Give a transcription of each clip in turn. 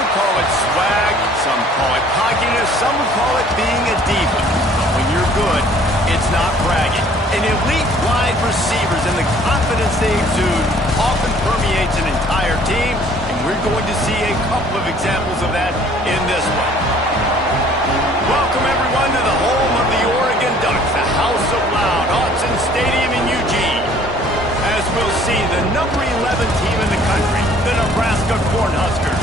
would call it swag, some call it cockiness, some would call it being a diva. But when you're good, it's not bragging. An elite wide receivers and the confidence they exude often permeates an entire team, and we're going to see a couple of examples of that in this one. Welcome, everyone, to the home of the Oregon Ducks, the House of Loud, Autzen Stadium in Eugene. As we'll see, the number 11 team in the country, the Nebraska Cornhuskers,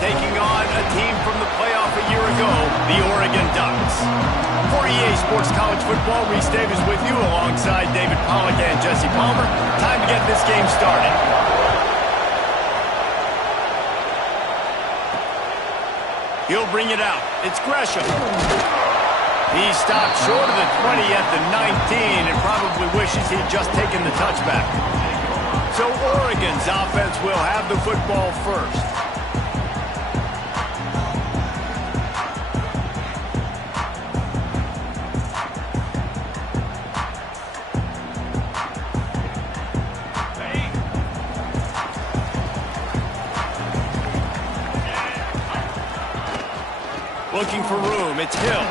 taking on a team from the playoff a year ago, the Oregon Ducks. For EA Sports College Football, Reese Davis with you alongside David Pollack and Jesse Palmer. Time to get this game started. He'll bring it out. It's Gresham. He stopped short of the 20 at the 19 and probably wishes he'd just taken the touchback. So Oregon's offense will have the football first. Looking for room, it's Hill.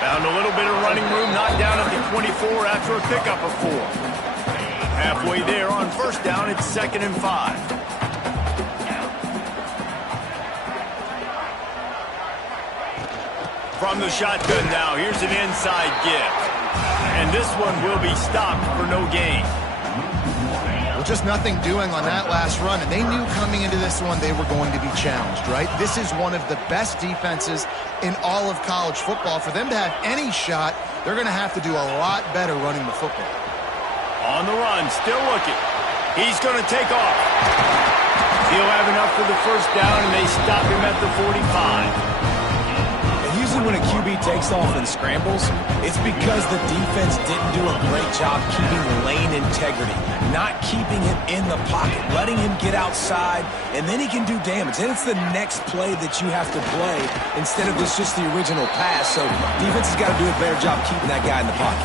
Found a little bit of running room, knocked down at the 24 after a pickup of 4. Halfway there on first down, it's 2nd and 5. From the shotgun now, here's an inside give. And this one will be stopped for no gain. Just nothing doing on that last run, and they knew coming into this one they were going to be challenged, right? This is one of the best defenses in all of college football. For them to have any shot, they're going to have to do a lot better running the football. On the run, still looking. He's going to take off. He'll have enough for the first down, and they stop him at the 45. Usually when a QB takes off and scrambles, it's because the defense didn't do a great job keeping lane integrity, not keeping him in the pocket, letting him get outside, and then he can do damage. Then it's the next play that you have to play instead of just the original pass. So defense has got to do a better job keeping that guy in the pocket.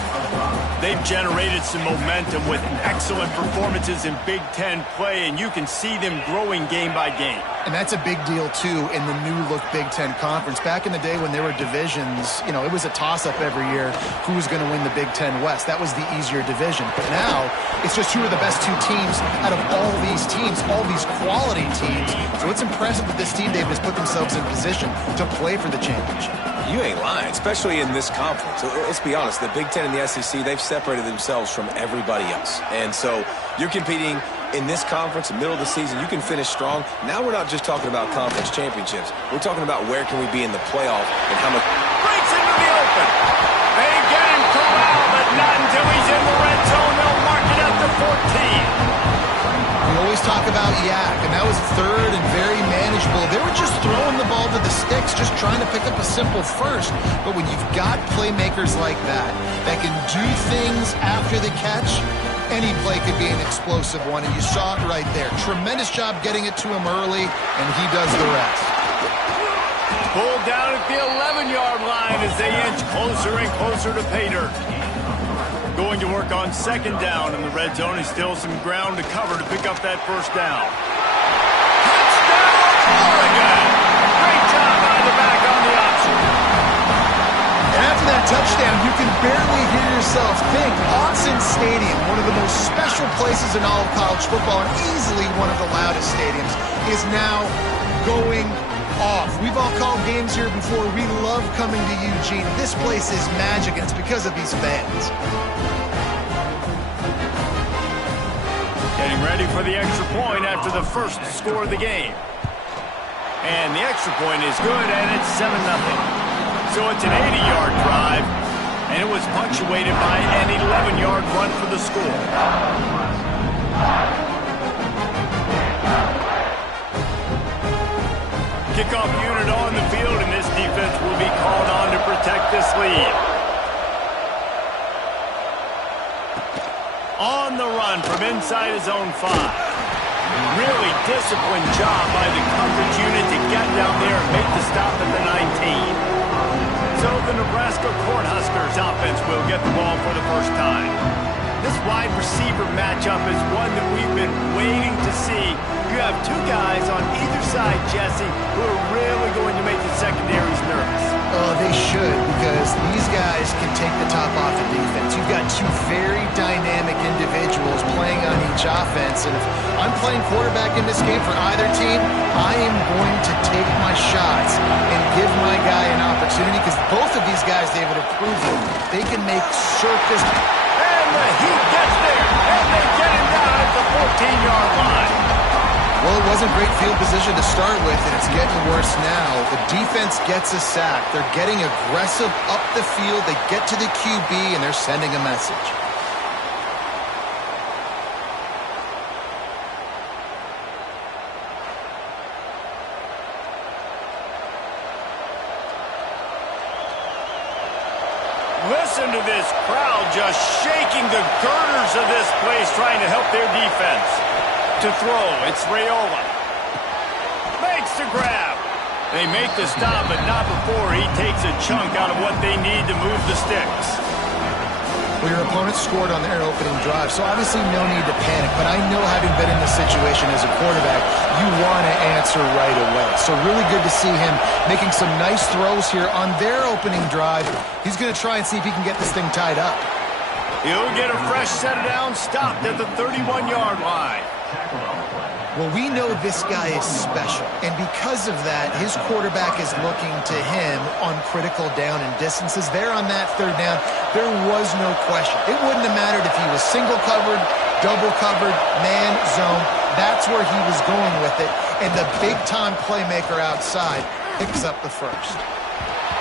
They've generated some momentum with excellent performances in Big Ten play, and you can see them growing game by game. And that's a big deal, too, in the new-look Big Ten Conference. Back in the day when there were divisions, you know, it was a toss-up every year who was going to win the Big Ten West. That was the easier division. But now, it's just who are the best 2 teams out of all these teams, all these quality teams. So it's impressive that this team, Dave, has put themselves in position to play for the championship. You ain't lying, especially in this conference. Let's be honest, the Big Ten and the SEC, they've separated themselves from everybody else. And so you're competing in this conference, middle of the season, you can finish strong. Now we're not just talking about conference championships. We're talking about where can we be in the playoff and how much... Breaks into the open. They get him corralled, but not until he's in the red zone. They'll mark it at the 14. We always talk about Yak, and that was 3rd and very manageable. They were just throwing the ball to the sticks, just trying to pick up a simple first. But when you've got playmakers like that can do things after the catch, any play could be an explosive one, and you saw it right there. Tremendous job getting it to him early, and he does the rest. Pulled down at the 11-yard line as they inch closer and closer to pay dirt. Going to work on 2nd down, and the red zone is still some ground to cover to pick up that first down. Touchdown, Oregon! Great job by the back on the option. And after that touchdown, you can barely hear yourself think. Autzen Stadium, one of the most special places in all of college football, and easily one of the loudest stadiums, is now going off. We've all called games here before. We love coming to Eugene. This place is magic, and it's because of these fans. Getting ready for the extra point after the first score of the game. And the extra point is good, and it's 7-0. So it's an 80-yard drive, and it was punctuated by an 11-yard run for the score. Kickoff unit on the field, and this defense will be called on to protect this lead. On the run from inside his own 5. Really disciplined job by the coverage unit to get down there and make the stop at the 19. So the Nebraska Cornhuskers offense will get the ball for the first time. This wide receiver receiver matchup is one that we've been waiting to see. You have two guys on either side, Jesse, who are really going to make the secondaries nervous. Oh, they should, because these guys can take the top off the defense. You've got two very dynamic individuals playing on each offense, and if I'm playing quarterback in this game for either team, I am going to take my shots and give my guy an opportunity, because both of these guys, David, have proven they can make circus. And the Heat gets there, and they get him down at the 14-yard line. Well, it wasn't great field position to start with, and it's getting worse now. The defense gets a sack. They're getting aggressive up the field. They get to the QB, and they're sending a message. Listen to this crowd just shaking the girders of this place, trying to help their defense. To throw, it's Raiola. Makes the grab. They make the stop, but not before he takes a chunk out of what they need to move the sticks. Well, your opponent scored on their opening drive, so obviously no need to panic. But I know, having been in this situation as a quarterback, you want to answer right away. So really good to see him making some nice throws here on their opening drive. He's going to try and see if he can get this thing tied up. He'll get a fresh set of downs, stopped at the 31-yard line. Well, we know this guy is special, and because of that, his quarterback is looking to him on critical down and distances. There on that third down, there was no question. It wouldn't have mattered if he was single covered, double covered, man, zone. That's where he was going with it, and the big-time playmaker outside picks up the first.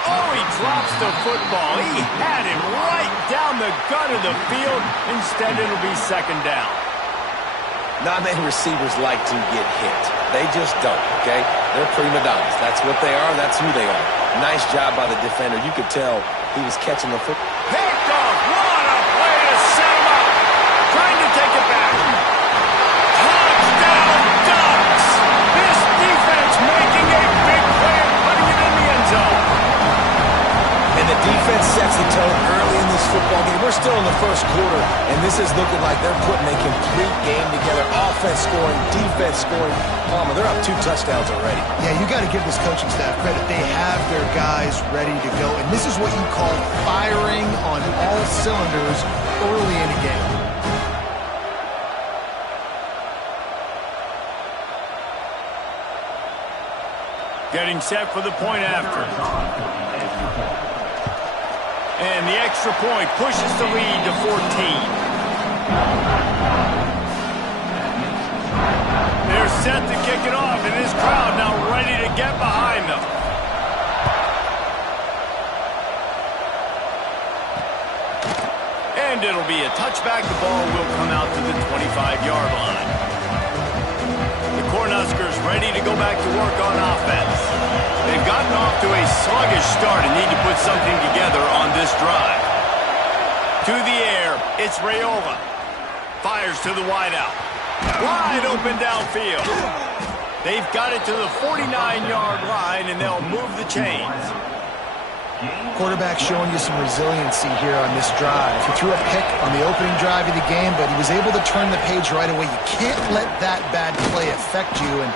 Oh, he drops the football. He had him right down the gut of the field. Instead, it'll be second down. Not many receivers like to get hit. They just don't, okay? They're prima donnas. That's what they are. That's who they are. Nice job by the defender. You could tell he was catching the football. Picked off. What a play to set him up. Trying to take it back. Touchdown Ducks. This defense making a big play and putting it in the end zone. And the defense sets the tone early in this football game. We're still in the first quarter, and this is looking like they're putting a complete game together. Offense scoring, defense scoring. Palmer, they're up 2 touchdowns already. Yeah, you got to give this coaching staff credit. They have their guys ready to go, and this is what you call firing on all cylinders early in a game. Getting set for the point after. And the extra point pushes the lead to 14. They're set to kick it off, and this crowd now ready to get behind them. And it'll be a touchback. The ball will come out to the 25-yard line. The Cornhuskers ready to go back to work on offense. They've gotten off to a sluggish start and need to put something together on this drive. To the air, it's Raiola. Fires to the wideout. Wide open downfield. They've got it to the 49-yard line, and they'll move the chains. Quarterback showing you some resiliency here on this drive. He threw a pick on the opening drive of the game, but he was able to turn the page right away. You can't let that bad play affect you, and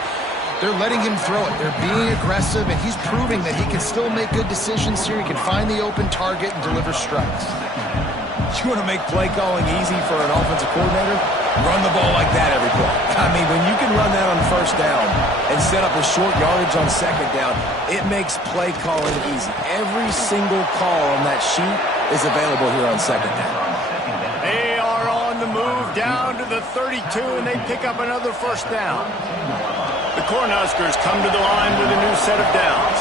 they're letting him throw it. They're being aggressive, and he's proving that he can still make good decisions here. He can find the open target and deliver strikes. You want to make play calling easy for an offensive coordinator? Run the ball like that every play. I mean, when you can run that on first down and set up a short yardage on second down, it makes play calling easy. Every single call on that sheet is available here on second down. They are on the move down to the 32, and they pick up another first down. The Cornhuskers come to the line with a new set of downs.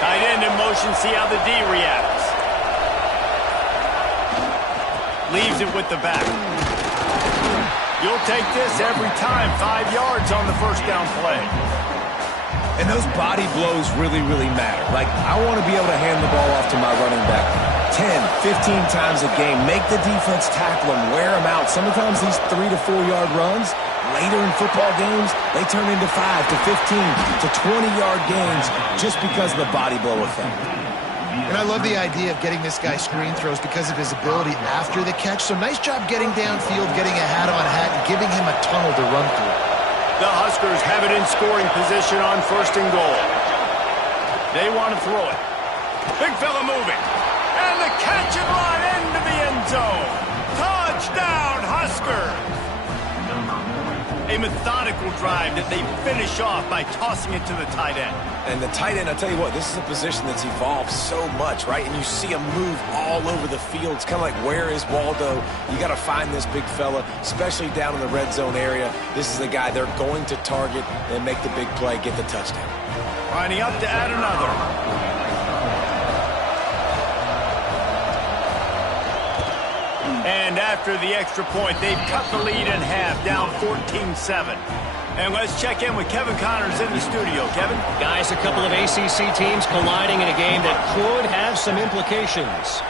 Tight end in motion, see how the D reacts. Leaves it with the back. You'll take this every time. 5 yards on the first down play. And those body blows really, really matter. Like, I want to be able to hand the ball off to my running back 10, 15 times a game. Make the defense tackle him, wear him out. Sometimes these 3 to 4 yard runs, later in football games, they turn into 5 to 15 to 20 yard gains just because of the body blow effect. And I love the idea of getting this guy screen throws because of his ability after the catch. So nice job getting downfield, getting a hat-on-hat, and giving him a tunnel to run through. The Huskers have it in scoring position on 1st and goal. They want to throw it. Big fella moving. And the catch and run into the end zone. Touchdown, Huskers! A methodical drive that they finish off by tossing it to the tight end. And the tight end, I'll tell you what, this is a position that's evolved so much, right? And you see him move all over the field. It's kind of like, where is Waldo? You got to find this big fella, especially down in the red zone area. This is the guy they're going to target and make the big play, get the touchdown. Lining up to add another. And after the extra point, they've cut the lead in half, down 14-7. And let's check in with Kevin Connors in the studio. Kevin? Guys, a couple of ACC teams colliding in a game that could have some implications.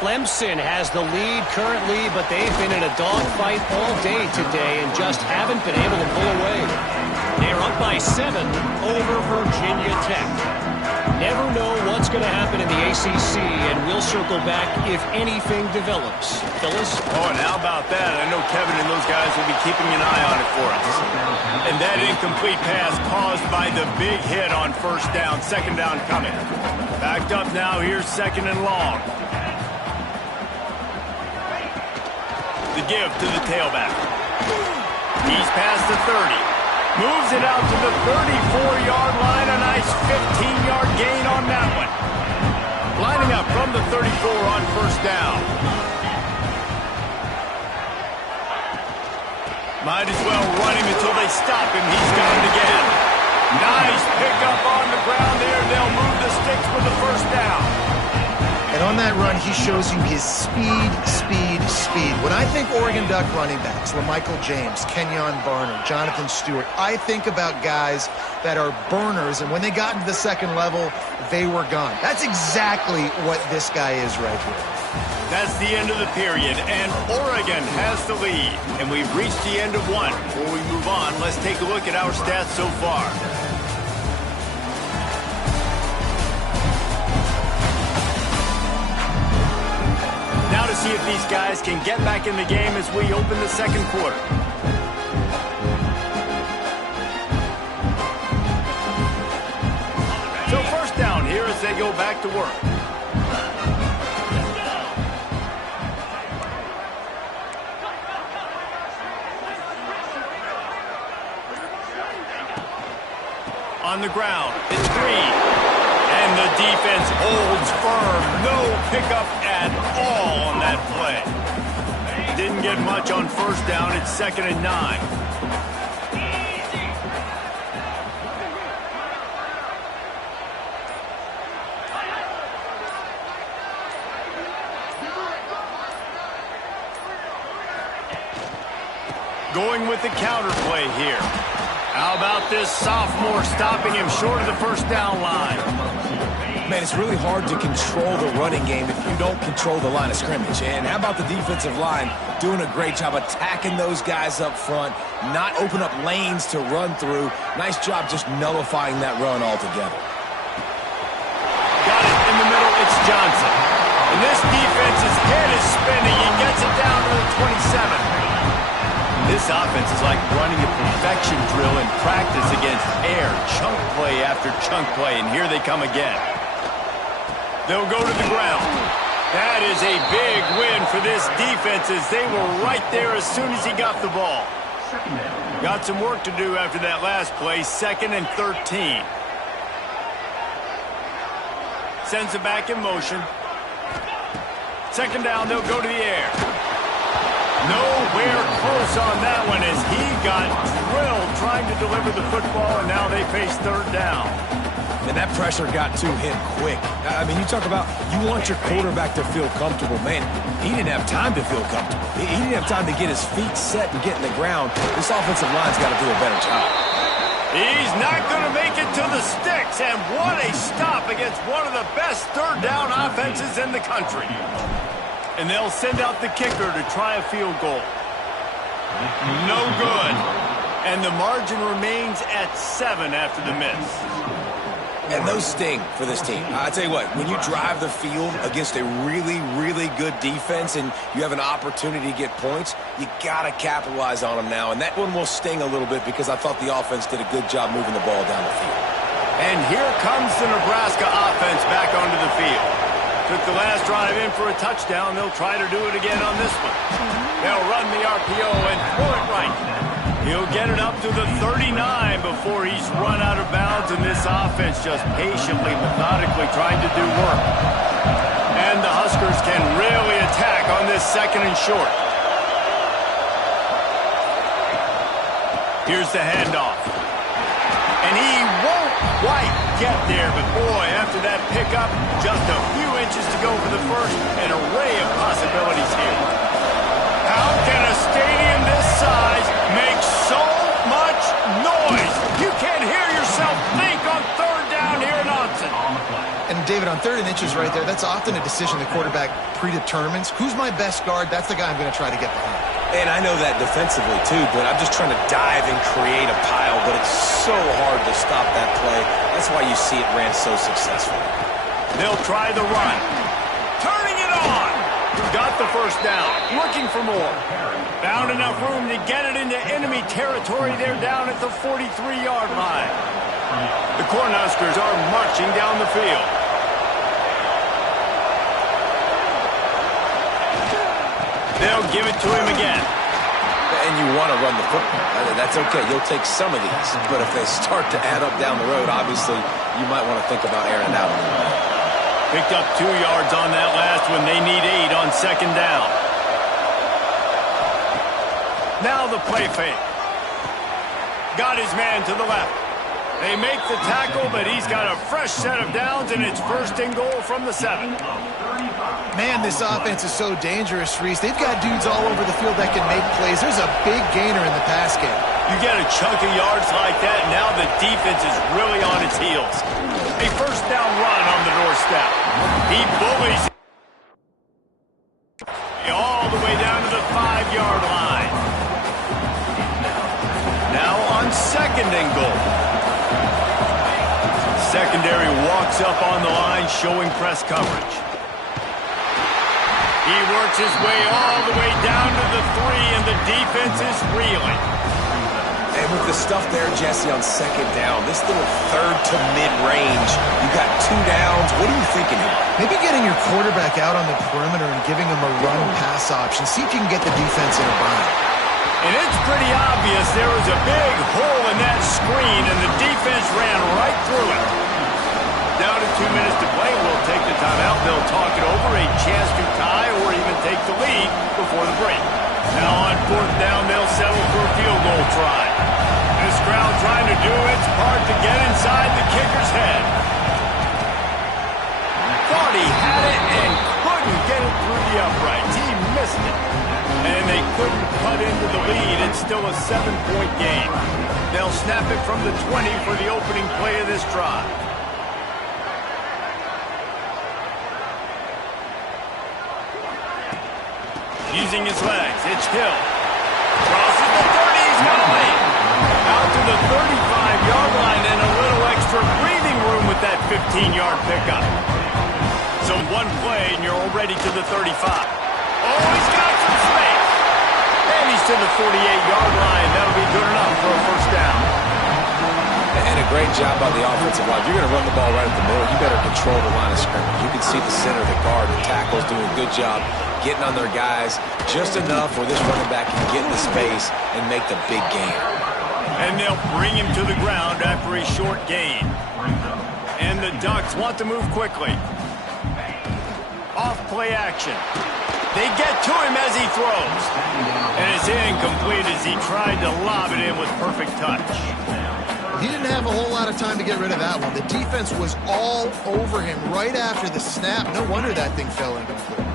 Clemson has the lead currently, but they've been in a dogfight all day today and just haven't been able to pull away. They're up by 7 over Virginia Tech. Never know what's going to happen in the ACC, and we'll circle back if anything develops. Phyllis? Oh, and how about that? I know Kevin and those guys will be keeping an eye on it for us. And that incomplete pass caused by the big hit on 1st down, 2nd down coming. Backed up now, here's 2nd and long. The give to the tailback. He's past the 30. Moves it out to the 34-yard line. A nice 15-yard gain on that one. Lining up from the 34 on 1st down. Might as well run him until they stop him. He's got it again. Nice pickup on the ground there. They'll move the sticks with the 1st down. And on that run, he shows you his speed, speed, speed. When I think Oregon Duck running backs, LaMichael James, Kenyon Barner, Jonathan Stewart, I think about guys that are burners, and when they got into the 2nd level, they were gone. That's exactly what this guy is right here. That's the end of the period, and Oregon has the lead. And we've reached the end of one. Before we move on, let's take a look at our stats so far. Now to see if these guys can get back in the game as we open the 2nd quarter. So 1st down here as they go back to work. On the ground, it's Green. And the defense holds firm. No pickup at all on that play. Didn't get much on 1st down. It's 2nd and 9. Going with the counter play here. How about this sophomore stopping him short of the 1st down line? Man, it's really hard to control the running game if you don't control the line of scrimmage. And how about the defensive line doing a great job attacking those guys up front, not open up lanes to run through. Nice job just nullifying that run altogether. Got it in the middle, it's Johnson. And this defense's head is spinning. He gets it down to the 27. This offense is like running a perfection drill in practice against air. Chunk play after chunk play, and here they come again. They'll go to the ground. That is a big win for this defense as they were right there as soon as he got the ball. Got some work to do after that last play, 2nd and 13. Sends it back in motion. 2nd down, they'll go to the air. Nowhere close on that one as he got drilled trying to deliver the football, and now they face 3rd down. And that pressure got to him quick. I mean, you talk about you want your quarterback to feel comfortable. Man, he didn't have time to feel comfortable. He didn't have time to get his feet set and get in the ground. This offensive line's got to do a better job. He's not going to make it to the sticks, and what a stop against one of the best 3rd down offenses in the country. And they'll send out the kicker to try a field goal. No good. And the margin remains at 7 after the miss. And those sting for this team. I tell you what, when you drive the field against a really, really good defense and you have an opportunity to get points, you got to capitalize on them now. And that one will sting a little bit because I thought the offense did a good job moving the ball down the field. And here comes the Nebraska offense back onto the field. Took the last drive in for a touchdown. They'll try to do it again on this one. They'll run the RPO and throw it right. He'll get it up to the 39 before he's run out of bounds, and this offense just patiently, methodically trying to do work. And the Huskers can really attack on this 2nd and short. Here's the handoff. And he won't quite get there, but boy, after that pickup, just a few inches to go for the first, an array of possibilities here. How can a stadium this size make so much noise? You can't hear yourself think on 3rd down here in Austin. And David, on 3rd and inches right there, that's often a decision the quarterback predetermines. Who's my best guard? That's the guy I'm going to try to get behind. And I know that defensively, too, but I'm just trying to dive and create a pile, but it's so hard to stop that play. That's why you see it ran so successfully. They'll try the run. Turning it on. Got the first down. Looking for more. Found enough room to get it into enemy territory. They're down at the 43-yard line. The Cornhuskers are marching down the field. They'll give it to him again. And you want to run the football. That's okay. You'll take some of these. But if they start to add up down the road, obviously, you might want to think about airing it out a little bit. Picked up 2 yards on that last one. They need 8 on 2nd down. Now the play fake. Got his man to the left. They make the tackle, but he's got a fresh set of downs, and it's 1st and goal from the 7. Man, this offense is so dangerous, Reese. They've got dudes all over the field that can make plays. There's a big gainer in the pass game. You get a chunk of yards like that, and now the defense is really on its heels. A 1st down run on the doorstep. He bullies all the way down to the 5-yard line. Now on 2nd and goal. Secondary walks up on the line, showing press coverage. He works his way all the way down to the 3, and the defense is reeling. And with the stuff there, Jesse, on 2nd down, this little 3rd to mid-range, you got 2 downs. What are you thinking here? Maybe getting your quarterback out on the perimeter and giving him a run-pass option. See if you can get the defense in a bind. And it's pretty obvious there was a big hole in that screen, and the defense ran right through it. Down to 2 minutes to play. We'll take the timeout. They'll talk it over. A chance to tie or even take the lead before the break. Now on 4th down, they'll settle for a field goal try. This crowd trying to do its part to get inside the kicker's head. Thought he had it and couldn't get it through the uprights. He missed it. And they couldn't cut into the lead. It's still a 7-point game. They'll snap it from the 20 for the opening play of this drive. Using his legs, it's Hill. Crosses the 30, he's got a lead. Out to the 35-yard line and a little extra breathing room with that 15-yard pickup. So 1 play and you're already to the 35. Oh, he's got some space. And he's to the 48-yard line. That'll be good enough for a 1st down. And a great job by the offensive line. You're going to run the ball right at the middle. You better control the line of scrimmage. You can see the center, the guard, the tackle's doing a good job getting on their guys just enough where this running back can get in the space and make the big gain. And they'll bring him to the ground after a short gain. And the Ducks want to move quickly. Off play action. They get to him as he throws. And it's incomplete as he tried to lob it in with perfect touch. He didn't have a whole lot of time to get rid of that one. The defense was all over him right after the snap. No wonder that thing fell incomplete.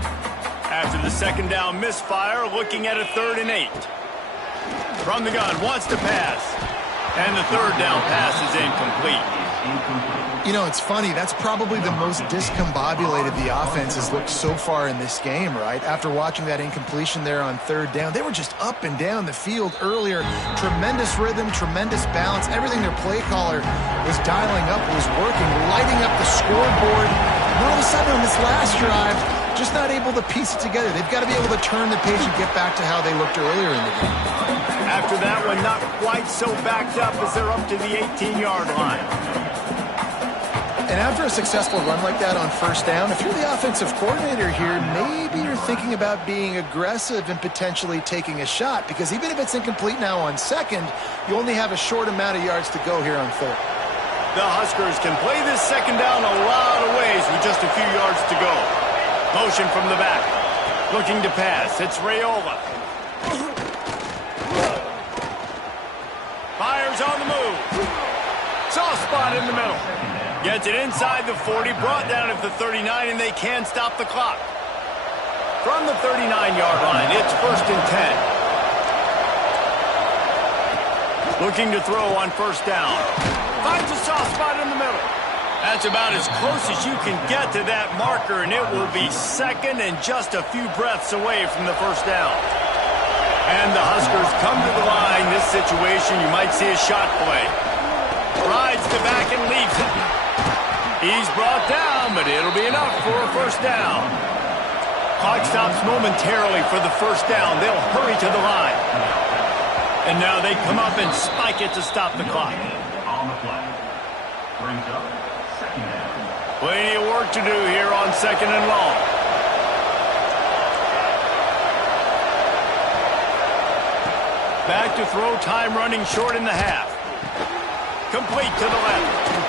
After the 2nd down misfire, looking at a 3rd and 8. From the gun, wants to pass. And the 3rd down pass is incomplete. You know, it's funny. That's probably the most discombobulated the offense has looked so far in this game, right? After watching that incompletion there on third down, they were just up and down the field earlier. Tremendous rhythm, tremendous balance. Everything their play caller was dialing up was working, lighting up the scoreboard. And all of a sudden on this last drive, just not able to piece it together. They've got to be able to turn the page and get back to how they looked earlier in the game. After that one, not quite so backed up as they're up to the 18-yard line. And after a successful run like that on first down, if you're the offensive coordinator here, maybe you're thinking about being aggressive and potentially taking a shot, because even if it's incomplete now on second, you only have a short amount of yards to go here on third. The Huskers can play this second down a lot of ways with just a few yards to go. Motion from the back. Looking to pass. It's Raiola. Fires on the move. Soft spot in the middle. Gets it inside the 40, brought down at the 39, and they can stop the clock. From the 39-yard line, it's 1st and 10. Looking to throw on first down. Finds a soft spot in the middle. That's about as close as you can get to that marker, and it will be second and just a few breaths away from the first down. And the Huskers come to the line. This situation, you might see a shot play. Rides the back and leaves it. He's brought down, but it'll be enough for a first down. Clock stops momentarily for the first down. They'll hurry to the line. And now they come up and spike it to stop the clock. On the play. Brings up second down. Plenty of work to do here on second and long. Back to throw, time running short in the half. Complete to the left.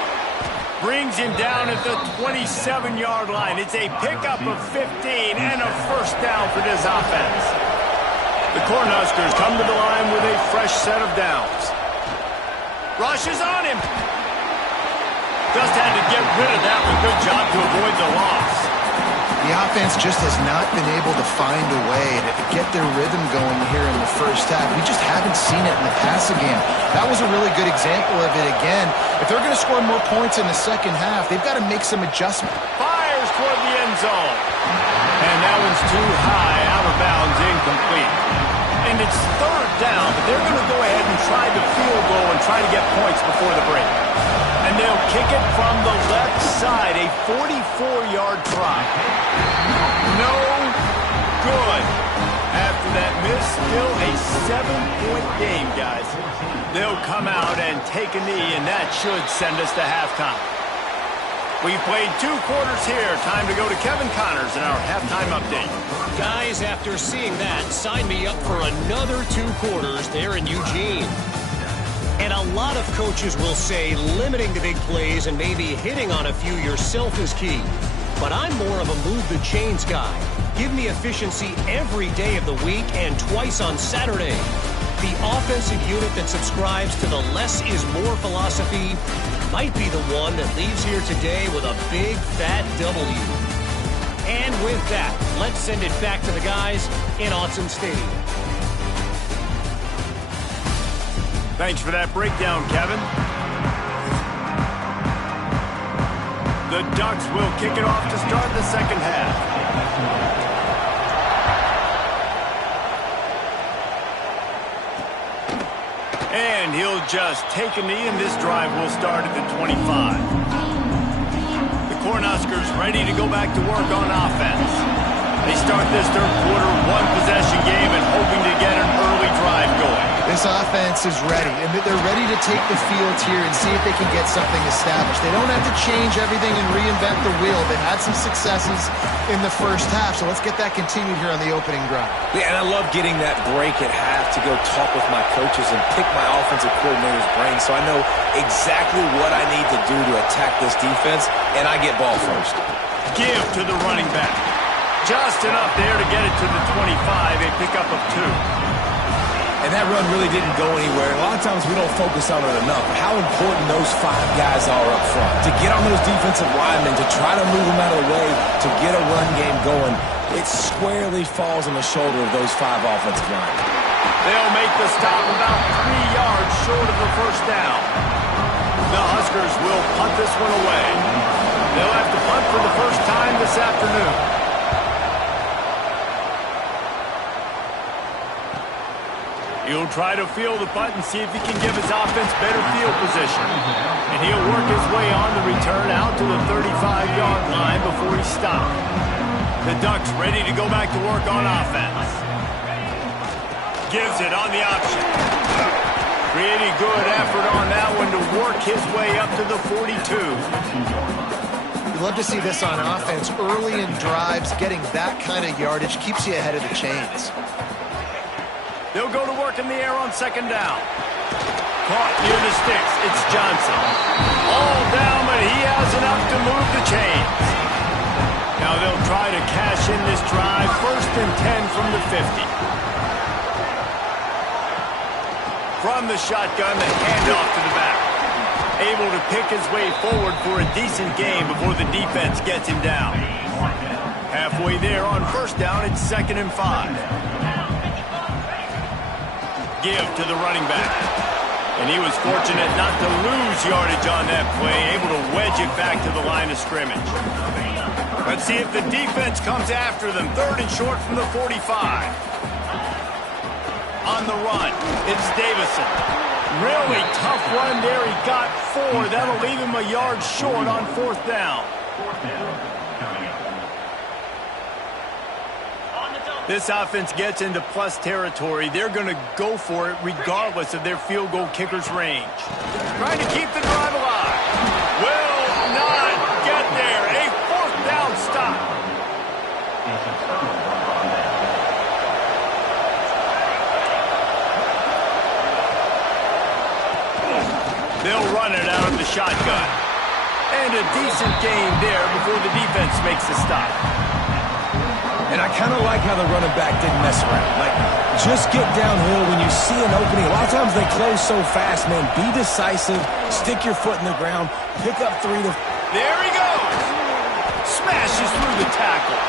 Brings him down at the 27-yard line. It's a pickup of 15 and a first down for this offense. The Cornhuskers come to the line with a fresh set of downs. Rushes on him. Just had to get rid of that one. Good job to avoid the loss. The offense just has not been able to find a way to get their rhythm going here in the first half. We just haven't seen it in the passing game. That was a really good example of it again. If they're going to score more points in the second half, they've got to make some adjustments. Fires toward the end zone. And that one's too high, out of bounds, incomplete. And it's third down, but they're going to go ahead and try the field goal and try to get points before the break. And they'll kick it from the left side, a 44-yard try. No good. After that miss, still a 7-point game, guys. They'll come out and take a knee, and that should send us to halftime. We've played 2 quarters here. Time to go to Kevin Connors in our halftime update. Guys, after seeing that, sign me up for another 2 quarters there in Eugene. And a lot of coaches will say limiting the big plays and maybe hitting on a few yourself is key. But I'm more of a move the chains guy. Give me efficiency every day of the week and twice on Saturday. The offensive unit that subscribes to the less is more philosophy might be the one that leaves here today with a big fat W. And with that, let's send it back to the guys in Autzen Stadium. Thanks for that breakdown, Kevin. The Ducks will kick it off to start the second half. And he'll just take a knee, and this drive will start at the 25. The Cornhuskers ready to go back to work on offense. They start this third quarter one-possession game and hoping to get an early drive going. This offense is ready, and they're ready to take the field here and see if they can get something established. They don't have to change everything and reinvent the wheel. They've had some successes in the first half, so let's get that continued here on the opening drive. Yeah, and I love getting that break at half to go talk with my coaches and pick my offensive coordinator's brain so I know exactly what I need to do to attack this defense, and I get ball first. Give to the running back. Just enough there to get it to the 25, a pickup of 2. And that run really didn't go anywhere. A lot of times we don't focus on it enough. How important those 5 guys are up front. To get on those defensive linemen, to try to move them out of the way, to get a run game going, it squarely falls on the shoulder of those 5 offensive linemen. They'll make the stop about 3 yards short of the first down. The Huskers will punt this one away. They'll have to punt for the first time this afternoon. He'll try to field the punt and see if he can give his offense better field position. And he'll work his way on the return out to the 35-yard line before he stops. The Ducks ready to go back to work on offense. Gives it on the option. Pretty good effort on that one to work his way up to the 42. You love to see this on offense. Early in drives, getting that kind of yardage keeps you ahead of the chains. They'll go to work in the air on second down. Caught near the sticks. It's Johnson. All down, but he has enough to move the chains. Now they'll try to cash in this drive. 1st and 10 from the 50. From the shotgun, the handoff to the back. Able to pick his way forward for a decent gain before the defense gets him down. Halfway there on 1st down, it's 2nd and 5. Give to the running back. And he was fortunate not to lose yardage on that play, able to wedge it back to the line of scrimmage. Let's see if the defense comes after them. 3rd and short from the 45. On the run, it's Davison. Really tough run there. He got 4. That'll leave him a yard short on 4th down. This offense gets into plus territory. They're going to go for it regardless of their field goal kicker's range. Trying to keep the drive alive. Will not get there. A 4th down stop. They'll run it out of the shotgun. And a decent gain there before the defense makes the stop. And I kind of like how the running back didn't mess around. Like, just get downhill when you see an opening. A lot of times they close so fast, man. Be decisive. Stick your foot in the ground. Pick up 3 to... There he goes. Smashes through the tackle.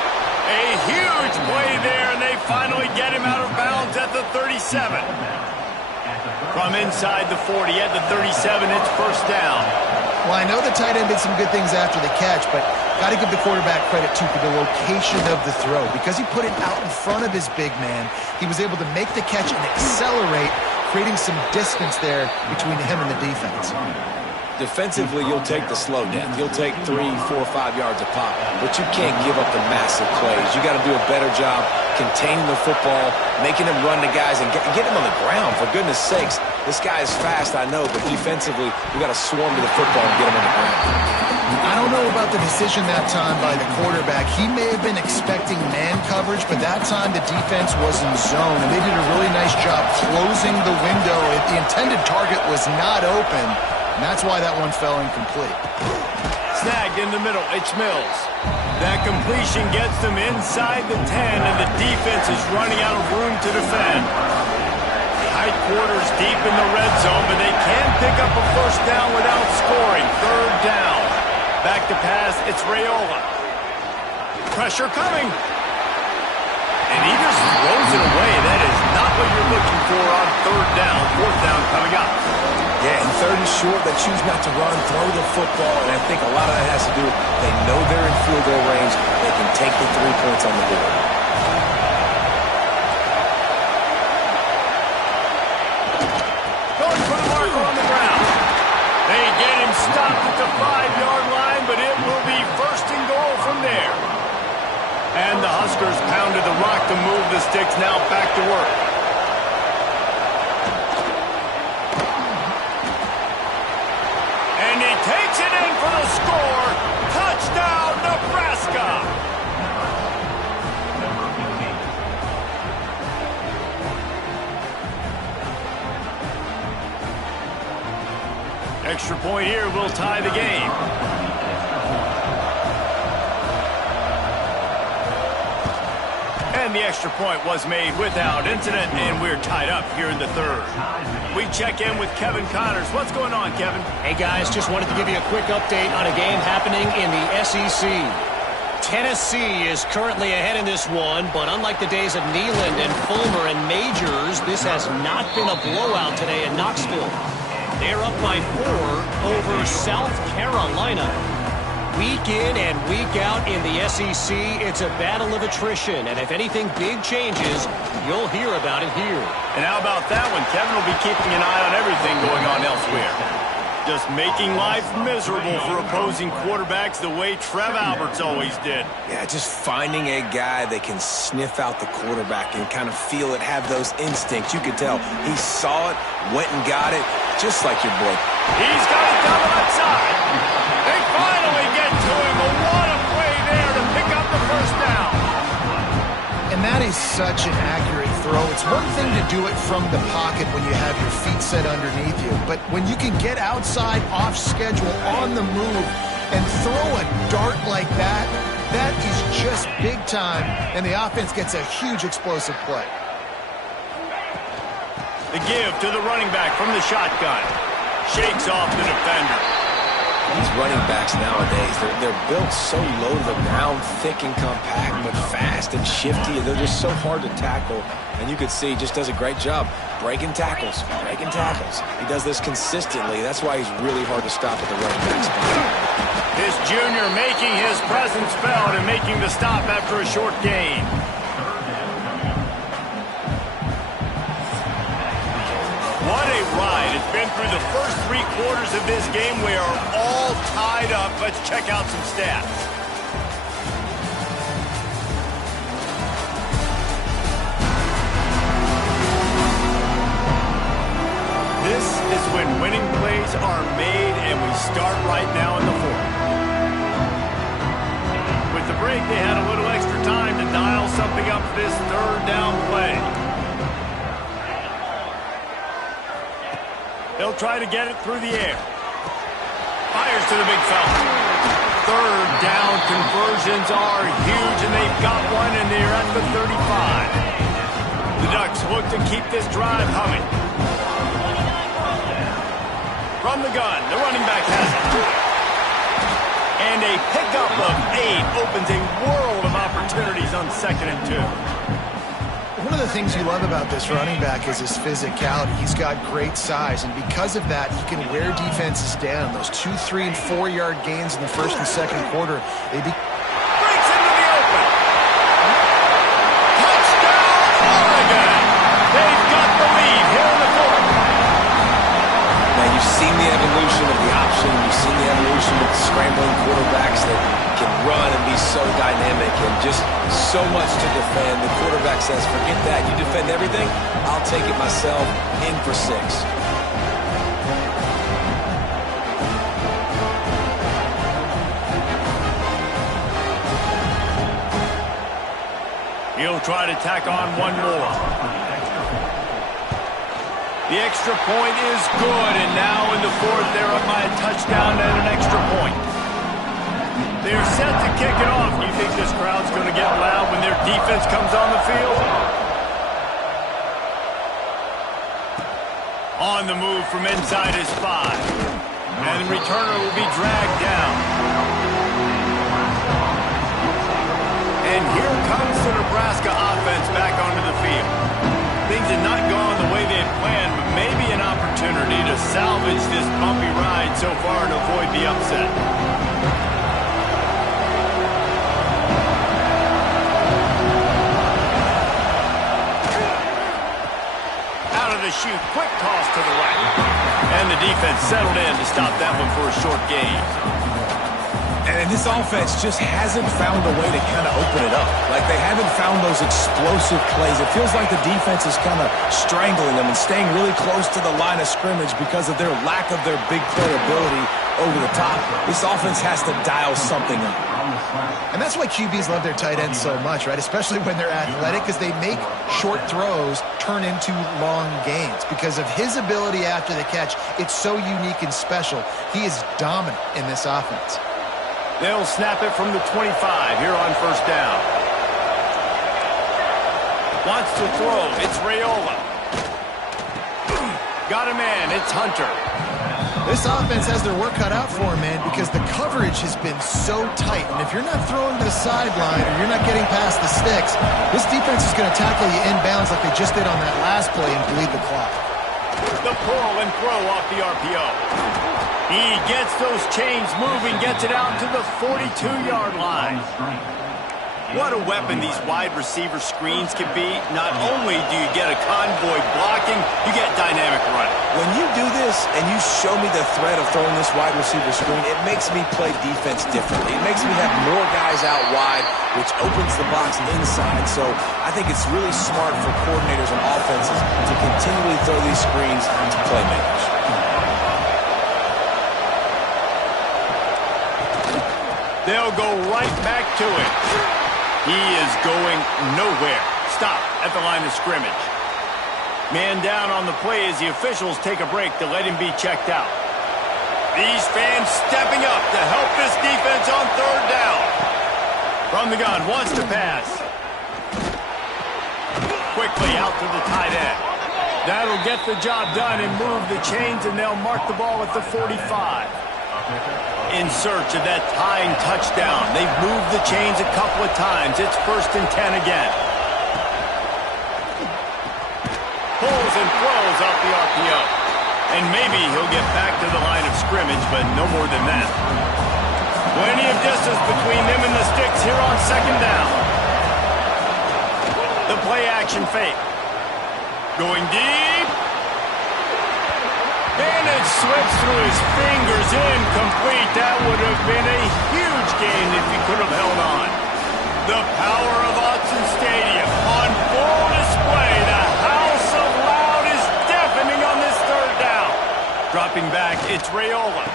A huge play there, and they finally get him out of bounds at the 37. From inside the 40 at the 37, it's 1st down. Well, I know the tight end did some good things after the catch, but got to give the quarterback credit, too, for the location of the throw. Because he put it out in front of his big man, he was able to make the catch and accelerate, creating some distance there between him and the defense. Defensively, you'll take the slow death. You'll take 3, 4, 5 yards a pop, but you can't give up the massive plays. You got to do a better job containing the football, making him run to guys, and get him on the ground. For goodness sakes, this guy is fast, I know, but defensively, we got to swarm to the football and get him on the ground. I don't know about the decision that time by the quarterback. He may have been expecting man coverage, but that time the defense was in zone, and they did a really nice job closing the window. The intended target was not open. And that's why that one fell incomplete. Snagged in the middle. It's Mills. That completion gets them inside the 10, and the defense is running out of room to defend. Tight quarters deep in the red zone, but they can't pick up a 1st down without scoring. 3rd down. Back to pass. It's Raiola. Pressure coming. And he just throws it away. That is not what you're looking for on 3rd down. 4th down coming up. Yeah, and 3rd and short, they choose not to run, throw the football, and I think a lot of that has to do with they know they're in field goal range. They can take the 3 points on the board. Going for the marker on the ground. They get him stopped at the 5-yard line, but it will be 1st and goal from there. And the Huskers pounded the rock to move the sticks. Now back to work. And he takes it in for the score. Touchdown, Nebraska. Extra point here will tie the game. And the extra point was made without incident, and we're tied up here in the 3rd. We check in with Kevin Connors. What's going on, Kevin? Hey, guys, just wanted to give you a quick update on a game happening in the SEC. Tennessee is currently ahead in this one, but unlike the days of Neyland and Fulmer and Majors, this has not been a blowout today in Knoxville. They're up by 4 over South Carolina. Week in and week out in the SEC, it's a battle of attrition. And if anything big changes, you'll hear about it here. And how about that one? Kevin will be keeping an eye on everything going on elsewhere. Just making life miserable for opposing quarterbacks the way Trev Alberts always did. Yeah, just finding a guy that can sniff out the quarterback and kind of feel it, have those instincts. You could tell he saw it, went and got it, just like your boy. He's got it down the left side. They finally get to him. A what a play there to pick up the first down. And that is such an accurate throw. It's one thing to do it from the pocket when you have your feet set underneath you, but when you can get outside, off schedule, on the move, and throw a dart like that, that is just big time, and the offense gets a huge explosive play. The give to the running back from the shotgun. Shakes off the defender. These running backs nowadays, they're built so low to the ground, thick and compact, but fast and shifty. They're just so hard to tackle. And you could see he just does a great job breaking tackles, breaking tackles. He does this consistently. That's why he's really hard to stop at the running back spot. His junior making his presence felt and making the stop after a short gain. What a ride. It's been through the first 3 quarters of this game. We are all tied up. Let's check out some stats. This is when winning plays are made, and we start right now in the 4th. With the break, they had a little extra time to dial something up for this 3rd down play. They'll try to get it through the air. Fires to the big fella. 3rd down conversions are huge, and they've got one, and they're at the 35. The Ducks look to keep this drive humming. From the gun, the running back has it. And a pickup of 8 opens a world of opportunities on 2nd and 2. One of the things you love about this running back is his physicality. He's got great size, and because of that, he can wear defenses down. Those 2, 3, and 4-yard gains in the 1st and 2nd quarter, they breaks into the open. Touchdown, Oregon! They've got the lead here in the 4th. Now, you've seen the evolution of the option. You've seen the evolution of scrambling quarterbacks that can run and be so dynamic and just so much to defend. The quarterback says, forget that. You defend everything, I'll take it myself. In for 6. He'll try to tack on one more. The extra point is good, and now in the 4th, they're up by a touchdown and an extra point. They're set to kick it off. Do you think this crowd's going to get loud when their defense comes on the field? On the move from inside his 5. And the returner will be dragged down. And here comes the Nebraska offense back onto the field. Things had not gone the way they had planned, but maybe an opportunity to salvage this bumpy ride so far and avoid the upset. Out of the chute, quick toss to the right. And the defense settled in to stop that one for a short gain. And this offense just hasn't found a way to kind of open it up. Like, they haven't found those explosive plays. It feels like the defense is kind of strangling them and staying really close to the line of scrimmage because of their lack of their big play ability over the top. This offense has to dial something up. And that's why QBs love their tight ends so much, right? Especially when they're athletic, because they make short throws turn into long gains. Because of his ability after the catch, it's so unique and special. He is dominant in this offense. They'll snap it from the 25 here on 1st down. Wants to throw. It's Raiola. Got a man. It's Hunter. This offense has their work cut out for him, man, because the coverage has been so tight. And if you're not throwing to the sideline or you're not getting past the sticks, this defense is going to tackle you inbounds like they just did on that last play and bleed the clock. The pull and throw off the RPO. He gets those chains moving, gets it out to the 42-yard line. What a weapon these wide receiver screens can be. Not only do you get a convoy blocking, you get dynamic running. When you do this and you show me the threat of throwing this wide receiver screen, it makes me play defense differently. It makes me have more guys out wide, which opens the box inside. So I think it's really smart for coordinators and offenses to continually throw these screens to playmakers. They'll go right back to it. He is going nowhere. Stop at the line of scrimmage. Man down on the play as the officials take a break to let him be checked out. These fans stepping up to help this defense on third down. From the gun, wants to pass. Quickly out to the tight end. That'll get the job done and move the chains, and they'll mark the ball at the 45. In search of that tying touchdown. They've moved the chains a couple of times. It's 1st and 10 again. Pulls and throws off the RPO. And maybe he'll get back to the line of scrimmage, but no more than that. Plenty of distance between them and the sticks here on 2nd down. The play action fake. Going deep. And it slips through his fingers, incomplete. That would have been a huge gain if he could have held on. The power of Autzen Stadium on full display. The house of loud is deafening on this 3rd down. Dropping back, it's Raiola.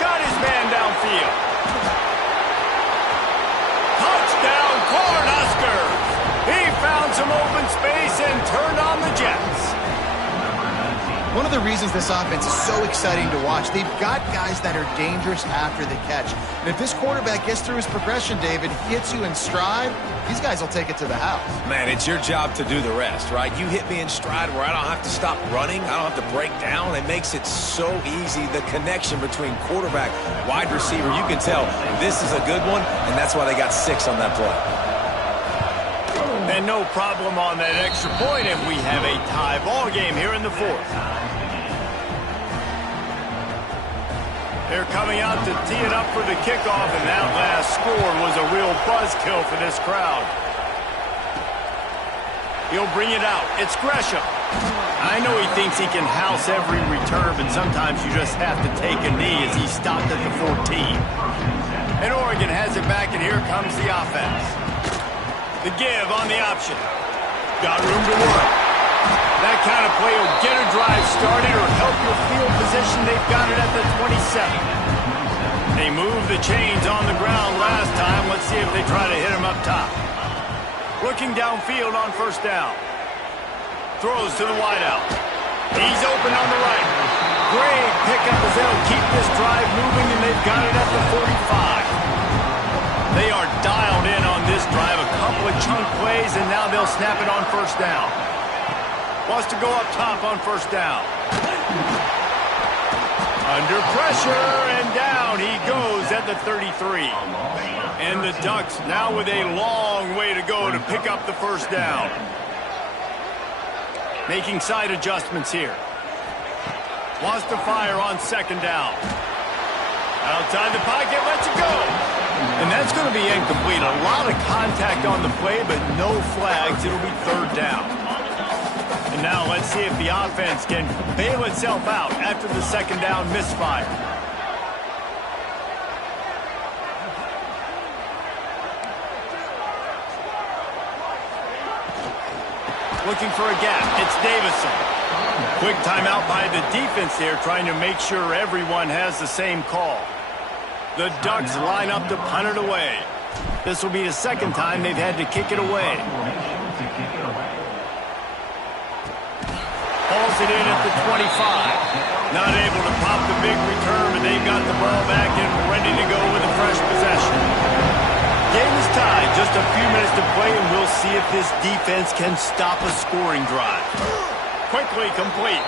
Got his man downfield. Touchdown, Cornhuskers. He found some open space and turned on the Jets. One of the reasons this offense is so exciting to watch, they've got guys that are dangerous after the catch. And if this quarterback gets through his progression, David, hits you in stride, these guys will take it to the house. Man, it's your job to do the rest, right? You hit me in stride where I don't have to stop running. I don't have to break down. It makes it so easy, the connection between quarterback, wide receiver. You can tell this is a good one, and that's why they got 6 on that play. And no problem on that extra point, and we have a tie ball game here in the 4th. They're coming out to tee it up for the kickoff, and that last score was a real buzzkill for this crowd. He'll bring it out. It's Gresham. I know he thinks he can house every return, but sometimes you just have to take a knee as he stopped at the 14. And Oregon has it back, and here comes the offense. The give on the option. Got room to work. That kind of play will get a drive started or help your field position. They've got it at the 27. They moved the chains on the ground last time. Let's see if they try to hit him up top. Looking downfield on 1st down. Throws to the wideout. He's open on the right. Great pickup as they'll keep this drive moving, and they've got it at the 45. They are dialed in on this drive, a couple of chunk plays, and now they'll snap it on 1st down. Wants to go up top on 1st down. Under pressure, and down he goes at the 33. And the Ducks now with a long way to go to pick up the 1st down. Making side adjustments here. Wants to fire on 2nd down. Outside the pocket, lets it go. And that's going to be incomplete. A lot of contact on the play, but no flags. It'll be 3rd down. And now let's see if the offense can bail itself out after the 2nd down misfire. Looking for a gap. It's Davison. Quick timeout by the defense here, trying to make sure everyone has the same call. The Ducks line up to punt it away. This will be the 2nd time they've had to kick it away. Hauls it in at the 25. Not able to pop the big return, but they got the ball back and ready to go with a fresh possession. Game is tied. Just a few minutes to play, and we'll see if this defense can stop a scoring drive. Quickly complete.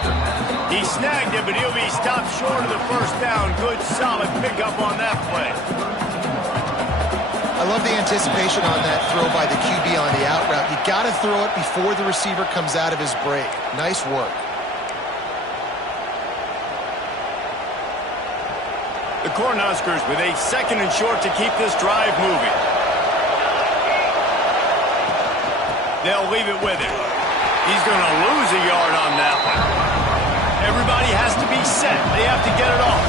He snagged it, but he'll be stopped short of the 1st down. Good, solid pickup on that play. I love the anticipation on that throw by the QB on the out route. You got to throw it before the receiver comes out of his break. Nice work. The Cornhuskers with a 2nd and short to keep this drive moving. They'll leave it with him. He's going to lose a yard on that one. Everybody has to be set. They have to get it off.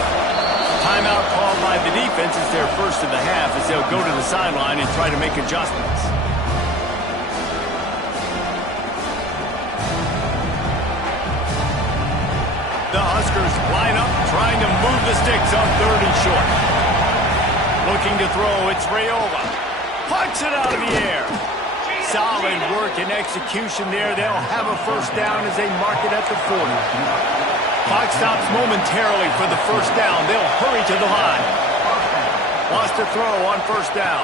Timeout called by the defense is their first of the half as they'll go to the sideline and try to make adjustments. The Huskers line up, trying to move the sticks on 3rd and short. Looking to throw, it's Raiola. Pucks it out of the air. Solid work and execution there. They'll have a first down as they mark it at the 40. Clock stops momentarily for the first down. They'll hurry to the line. Lost a throw on 1st down.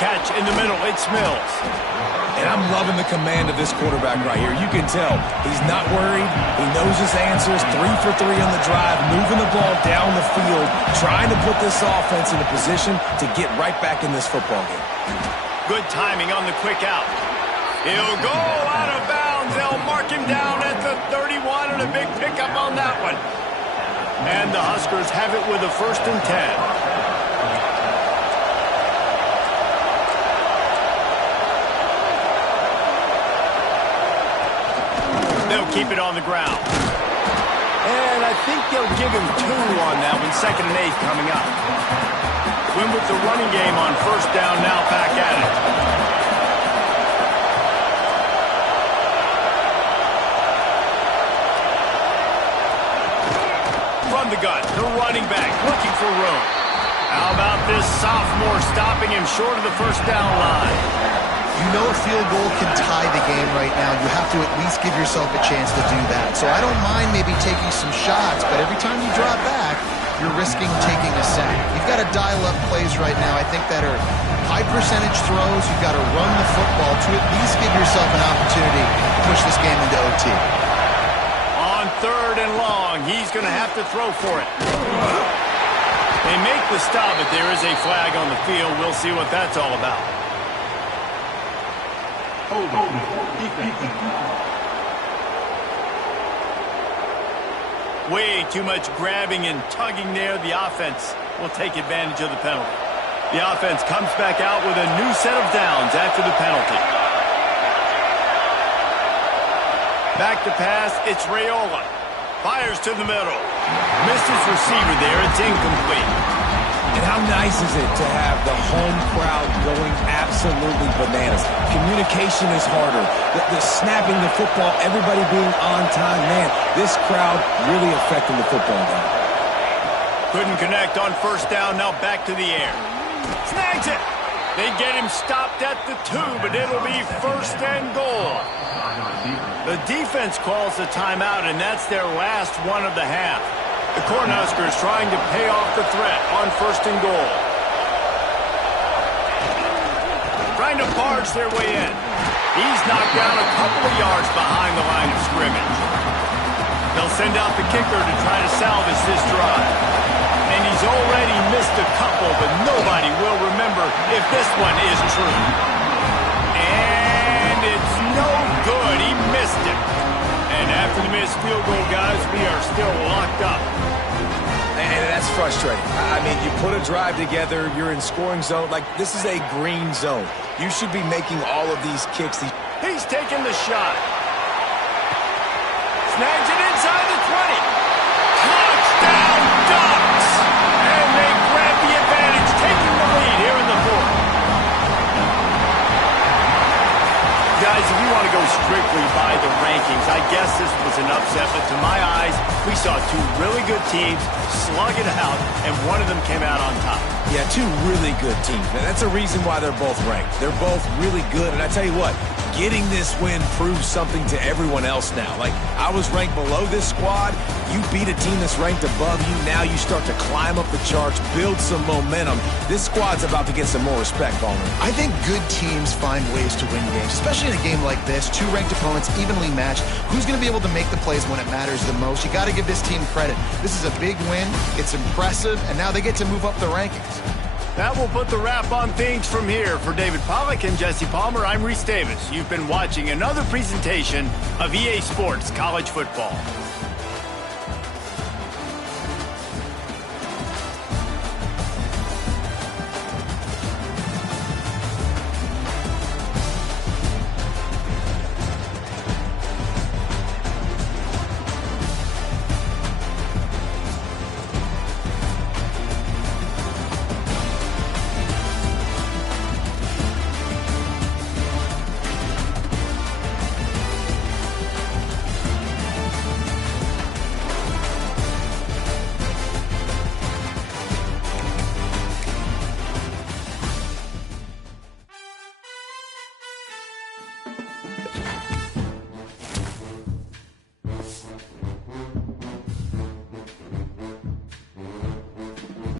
Catch in the middle, it's Mills. And I'm loving the command of this quarterback right here. You can tell he's not worried. He knows his answers. 3 for 3 on the drive, moving the ball down the field, trying to put this offense in a position to get right back in this football game. Good timing on the quick out. He'll go out of bounds. They'll mark him down at the 31 and a big pickup on that one. And the Huskers have it with a 1st and 10. They'll keep it on the ground. And I think they'll give him 2 on that one. 2nd and 8 coming up. Win with the running game on 1st down, now back at it. From the gun, the running back looking for room. How about this sophomore stopping him short of the 1st down line? You know a field goal can tie the game right now. You have to at least give yourself a chance to do that. So I don't mind maybe taking some shots, but every time you drop back, you're risking taking a sack. You've got to dial up plays right now, I think, that are high percentage throws. You've got to run the football to at least give yourself an opportunity to push this game into OT. On 3rd and long, he's going to have to throw for it. They make the stop, but there is a flag on the field. We'll see what that's all about. Way too much grabbing and tugging there. The offense will take advantage of the penalty. The offense comes back out with a new set of downs after the penalty. Back to pass, it's Raiola. Fires to the middle. Missed his receiver there, it's incomplete. And how nice is it to have the home crowd going absolutely bananas? Communication is harder. The snapping the football, everybody being on time. Man, this crowd really affecting the football game. Couldn't connect on 1st down, now back to the air. Snags it! They get him stopped at the 2, but it'll be 1st and goal. The defense calls the timeout, and that's their last one of the half. The Cornhuskers trying to pay off the threat on 1st and goal. Trying to barge their way in. He's knocked down a couple of yards behind the line of scrimmage. They'll send out the kicker to try to salvage this drive. And he's already missed a couple, but nobody will remember if this one is true. And it's no good. He missed it. And after the missed field goal, guys, we are still locked up. And that's frustrating. I mean, you put a drive together, you're in scoring zone. Like, this is a green zone. You should be making all of these kicks. He's taking the shot. Snags it inside the 20. Touchdown, Ducks! And they grab the advantage, taking the lead here in the 4th. Guys, if you want to go strictly by the rankings, I guess this was an upset, but to my eyes, we saw 2 really good teams slug it out, and one of them came out on top. Yeah, 2 really good teams. Now, that's a reason why they're both ranked. They're both really good, and I tell you what, getting this win proves something to everyone else now. Like, I was ranked below this squad. You beat a team that's ranked above you. Now you start to climb up the charts, build some momentum. This squad's about to get some more respect, Ballmer. I think good teams find ways to win games, especially in a game like this. 2 ranked opponents evenly matched. Who's going to be able to make the plays when it matters the most? You got to give this team credit. This is a big win. It's impressive, and now they get to move up the rankings. That will put the wrap on things from here. For David Pollack and Jesse Palmer, I'm Reese Davis. You've been watching another presentation of EA Sports College Football.